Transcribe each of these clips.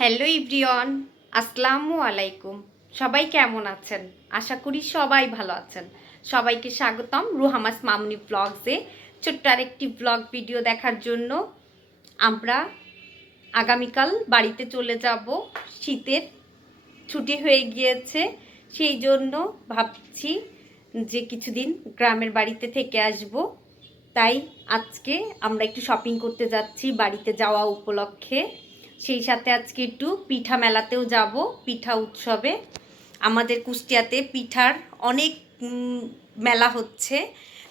Hello ইব্রিয়ন আসসালামু আলাইকুম। সবাই কেমন আছেন? আশা করি সবাই ভালো আছেন। সবাইকে স্বাগতম রুহামাস মামনি ব্লগসে। ছোট্ট আরেকটি ব্লগ ভিডিও দেখার জন্য আমরা আগামীকাল বাড়িতে চলে যাব। শীতের ছুটি হয়ে গিয়েছে, সেই জন্য ভাবছি যে কিছুদিন গ্রামের বাড়িতে থেকে আসব। তাই আজকে আমরা একটু শপিং করতে যাচ্ছি, বাড়িতে যাওয়া উপলক্ষে। সেই সাথে আজকে একটু পিঠা মেলাতেও যাব, পিঠা উৎসবে। আমাদের কুষ্টিয়াতে পিঠার অনেক মেলা হচ্ছে।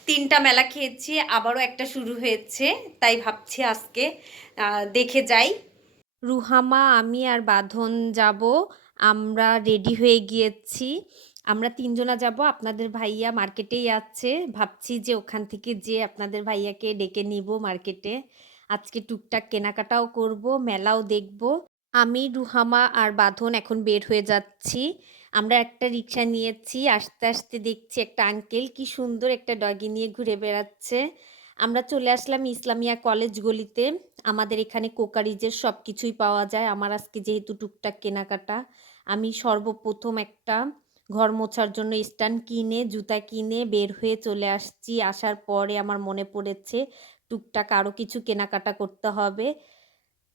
তিনটা মেলা খেয়েছি, আবারও একটা শুরু হয়েছে, তাই ভাবছি আজকে দেখে যাই। রুহামা, আমি আর বাঁধন যাব, আমরা রেডি হয়ে গিয়েছি। আমরা তিনজনা যাব, আপনাদের ভাইয়া মার্কেটেই আছে। ভাবছি যে ওখান থেকে যে আপনাদের ভাইয়াকে ডেকে নিব মার্কেটে। আজকে টুকটাক কেনাকাটাও করব, মেলাও দেখব। আমি, রুহামা আর বাঁধন এখন বের হয়ে যাচ্ছি। আমরা একটা রিক্সা নিয়েছি, আস্তে আস্তে দেখছি একটা আঙ্কেল কি সুন্দর একটা ডগি নিয়ে ঘুরে বেড়াচ্ছে। আমরা চলে আসলাম ইসলামিয়া কলেজ গলিতে। আমাদের এখানে কোকারিজের সব কিছুই পাওয়া যায়। আমার আজকে যেহেতু টুকটাক কেনাকাটা, আমি সর্বপ্রথম একটা ঘর মোছার জন্য স্ট্যান্ড কিনে, জুতা কিনে বের হয়ে চলে আসছি। আসার পরে আমার মনে পড়েছে টুকটাক আরও কিছু কেনাকাটা করতে হবে।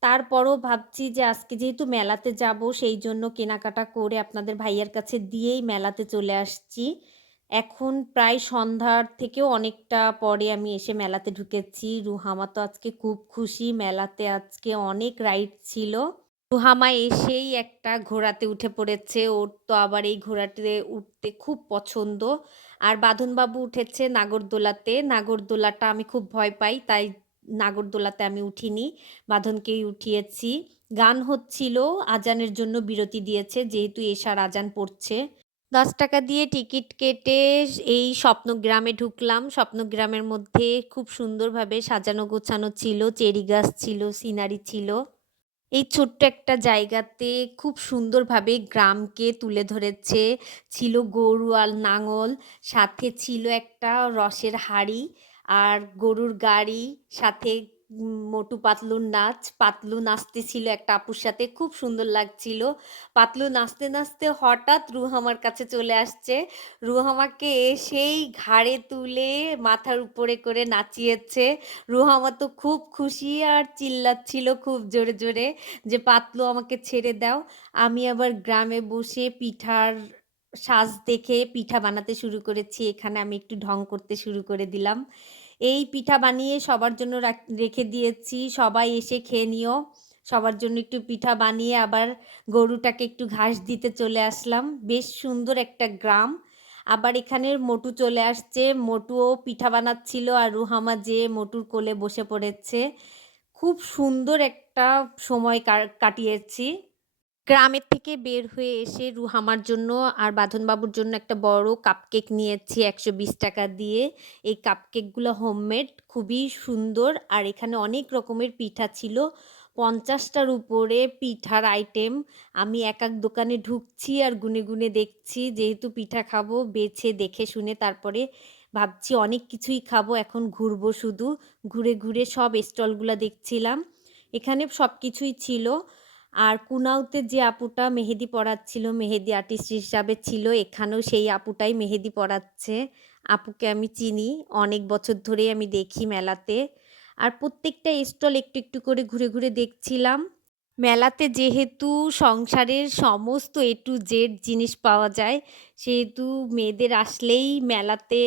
তারপরও ভাবছি যে আজকে যেহেতু মেলাতে যাব, সেই জন্য কেনাকাটা করে আপনাদের ভাইয়ার কাছে দিয়েই মেলাতে চলে আসছি। এখন প্রায় সন্ধ্যার থেকেও অনেকটা পরে আমি এসে মেলাতে ঢুকেছি। রুহামা তো আজকে খুব খুশি, মেলাতে আজকে অনেক রাইড ছিল। রুহামা এসেই একটা ঘোড়াতে উঠে পড়েছে। ওর তো আবার এই ঘোড়াতে উঠতে খুব পছন্দ। আর বাঁধনবাবু উঠেছে নাগরদোলাতে। নাগরদোলাটা আমি খুব ভয় পাই, তাই নাগরদোলাতে আমি উঠিনি। বাঁধনকেই উঠিয়েছি। গান হচ্ছিল, আজানের জন্য বিরতি দিয়েছে, যেহেতু এশার আজান পড়ছে। দশ টাকা দিয়ে টিকিট কেটে এই স্বপ্নগ্রামে ঢুকলাম। স্বপ্নগ্রামের মধ্যে খুব সুন্দরভাবে সাজানো গোছানো ছিল, চেরি গাছ ছিল, সিনারি ছিল। এই ছোট্ট একটা জায়গাতে খুব সুন্দরভাবে গ্রামকে তুলে ধরেছে। ছিল গরু আর নাঙল, সাথে ছিল একটা রসের হাড়ি আর গরুর গাড়ি, সাথে মোটু পাতলুর নাচ। পাতলু নাচতেছিল একটা আপুর সাথে, খুব সুন্দর লাগছিল। পাতলু নাচতে নাচতে হঠাৎ রুহামার কাছে চলে আসছে। রুহামাকে এসেই ঘাড়ে তুলে মাথার উপরে করে নাচিয়েছে। রুহামা তো খুব খুশি আর চিল্লাচ্ছিল খুব জোরে জোরে যে, পাতলু আমাকে ছেড়ে দাও। আমি আবার গ্রামে বসে পিঠার সাজ দেখে পিঠা বানাতে শুরু করেছি। এখানে আমি একটু ঢং করতে শুরু করে দিলাম। এই পিঠা বানিয়ে সবার জন্য রাখ- দিয়েছি। সবাই এসে খেয়ে নিও। সবার জন্য একটু পিঠা বানিয়ে আবার গরুটাকে একটু ঘাস দিতে চলে আসলাম। বেশ সুন্দর একটা গ্রাম। আবার এখানের মোটু চলে আসছে। মোটুও পিঠা বানাচ্ছিল আর রুহামা যে মোটুর কোলে বসে পড়েছে। খুব সুন্দর একটা সময় কাটিয়েছি। গ্রামের থেকে বের হয়ে এসে রুহামার জন্য আর বাঁধনবাবুর জন্য একটা বড় কাপকেক নিয়েছি একশো বিশ টাকা দিয়ে। এই কাপকেকগুলো হোমমেড খুবই সুন্দর আর এখানে অনেক রকমের পিঠা ছিল। পঞ্চাশটার উপরে পিঠার আইটেম আমি এক এক দোকানে ঢুকছি আর গুনে গুনে দেখছি, যেহেতু পিঠা খাব, বেছে দেখে শুনে তারপরে ভাবছি অনেক কিছুই খাব, এখন ঘুরবো শুধু। ঘুরে ঘুরে সব স্টলগুলো দেখছিলাম। এখানে সব কিছুই ছিল। আর কুনাউতে যে আপুটা মেহেদি পড়াচ্ছিল মেহেদি আর্টিস্ট হিসাবে ছিল, এখানেও সেই আপুটাই মেহেদি পড়াচ্ছে আপুকে আমি চিনি, অনেক বছর ধরেই আমি দেখি মেলাতে। আর প্রত্যেকটা স্টল একটু একটু করে ঘুরে ঘুরে দেখছিলাম। মেলাতে যেহেতু সংসারের সমস্ত এ টু জেড জিনিস পাওয়া যায়, সেহেতু মেয়েদের আসলেই মেলাতে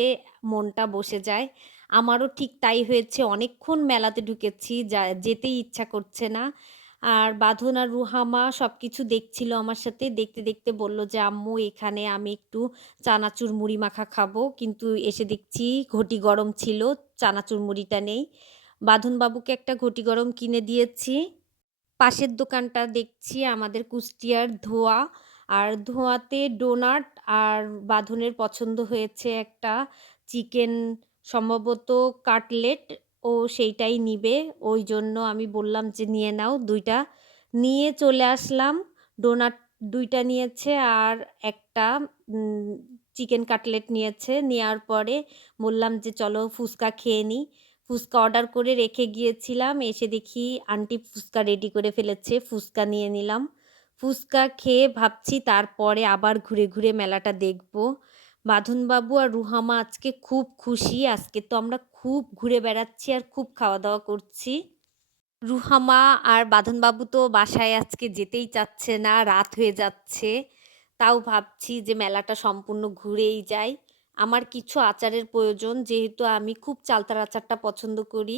মনটা বসে যায়। আমারও ঠিক তাই হয়েছে, অনেকক্ষণ মেলাতে ঢুকেছি, যা যেতেই ইচ্ছা করছে না। আর বাঁধন আর রুহামা সব কিছু দেখছিল আমার সাথে। দেখতে দেখতে বলল যে, আম্মু, এখানে আমি একটু চানাচুর মুড়ি মাখা খাব। কিন্তু এসে দেখছি ঘটি গরম ছিল, চানাচুর মুড়িটা নেই। বাঁধন বাবুকে একটা ঘটি গরম কিনে দিয়েছি। পাশের দোকানটা দেখছি আমাদের কুষ্টিয়ার ধোয়া। আর ধোঁয়াতে ডোনাট আর বাঁধনের পছন্দ হয়েছে একটা চিকেন, সম্ভবত কাটলেট। ও সেইটাই নিবে। ওই জন্য আমি বললাম যে, নিয়ে নাও দুইটা। নিয়ে চলে আসলাম। ডোনাট দুইটা নিয়েছে আর একটা চিকেন কাটলেট নিয়েছে। নেওয়ার পরে বললাম যে, চলো ফুচকা খেয়ে নিই ফুচকা অর্ডার করে রেখে গিয়েছিলাম। এসে দেখি আন্টি ফুচকা রেডি করে ফেলেছে। ফুচকা নিয়ে নিলাম। ফুচকা খেয়ে ভাবছি তারপরে আবার ঘুরে ঘুরে মেলাটা দেখব। বাঁধনবাবু আর রুহামা আজকে খুব খুশি। আজকে তো আমরা খুব ঘুরে বেড়াচ্ছি আর খুব খাওয়া দাওয়া করছি। রুহামা আর বাঁধনবাবু তো বাসায় আজকে যেতেই চাচ্ছে না, রাত হয়ে যাচ্ছে। তাও ভাবছি যে মেলাটা সম্পূর্ণ ঘুরেই যাই। আমার কিছু আচারের প্রয়োজন, যেহেতু আমি খুব চালতার আচারটা পছন্দ করি।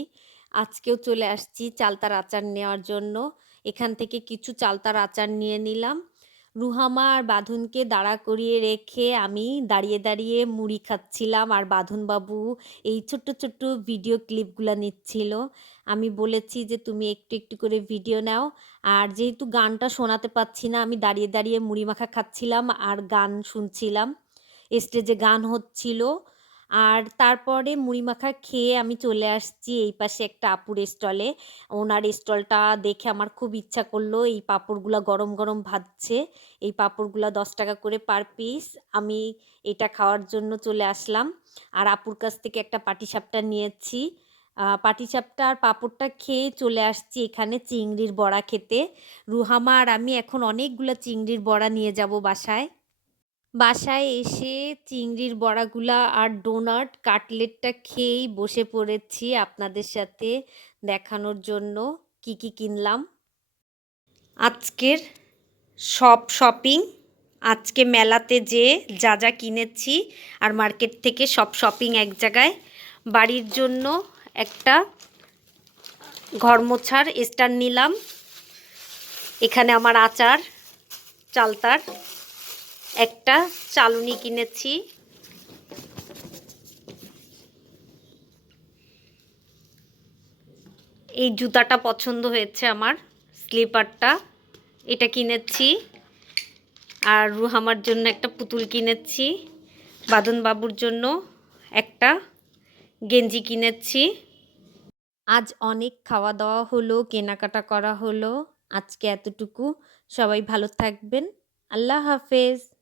আজকেও চলে আসছি চালতার আচার নেওয়ার জন্য। এখান থেকে কিছু চালতার আচার নিয়ে নিলাম। রুহামা আর বাঁধনকে দাঁড়া করিয়ে রেখে আমি দাঁড়িয়ে দাঁড়িয়ে মুড়ি খাচ্ছিলাম আর বাঁধনবাবু এই ছোট্ট ছোট্ট ভিডিও ক্লিপগুলো নিচ্ছিল। আমি বলেছি যে, তুমি একটু একটু করে ভিডিও নাও। আর যেহেতু গানটা শোনাতে পাচ্ছি না, আমি দাঁড়িয়ে দাঁড়িয়ে মুড়ি মাখা খাচ্ছিলাম আর গান শুনছিলাম। স্টেজে গান হচ্ছিল। আর তারপরে মুড়ি মাখা খেয়ে আমি চলে আসছি এই পাশে একটা আপুর স্টলে। ওনার স্টলটা দেখে আমার খুব ইচ্ছা করল, এই পাঁপড়গুলো গরম গরম ভাজছে। এই পাঁপড়গুলো দশ টাকা করে পার পিস। আমি এটা খাওয়ার জন্য চলে আসলাম। আর আপুর কাছ থেকে একটা পাটিসাপটা নিয়েছি। পাটিসাপটা আর পাঁপড়টা খেয়ে চলে আসছি এখানে চিংড়ির বড়া খেতে। রুহামা আর আমি এখন অনেকগুলো চিংড়ির বড়া নিয়ে যাব বাসায়। বাসায় এসে চিংড়ির বড়াগুলা আর ডোনাট কাটলেটটা খেয়েই বসে পড়েছি আপনাদের সাথে দেখানোর জন্য। কি কি কিনলাম? আজকের সব শপিং আজকে মেলাতে যে যা যা কিনেছি আর মার্কেট থেকে সব শপিং এক জায়গায়। বাড়ির জন্য একটা ঘর মোছার স্ট্যান্ড নিলাম। এখানে আমার আচার, চালতার। একটা চালুনি কিনেছি। এই জুতাটা পছন্দ হয়েছে আমার, স্লিপারটা। এটা কিনেছি। আর রুহামার জন্য একটা পুতুল কিনেছি। বাদন বাবুর জন্য একটা গেঞ্জি কিনেছি। আজ অনেক খাওয়া দাওয়া হলো, কেনাকাটা করা হলো। আজকে এতটুকু। সবাই ভালো থাকবেন। আল্লাহ হাফেজ।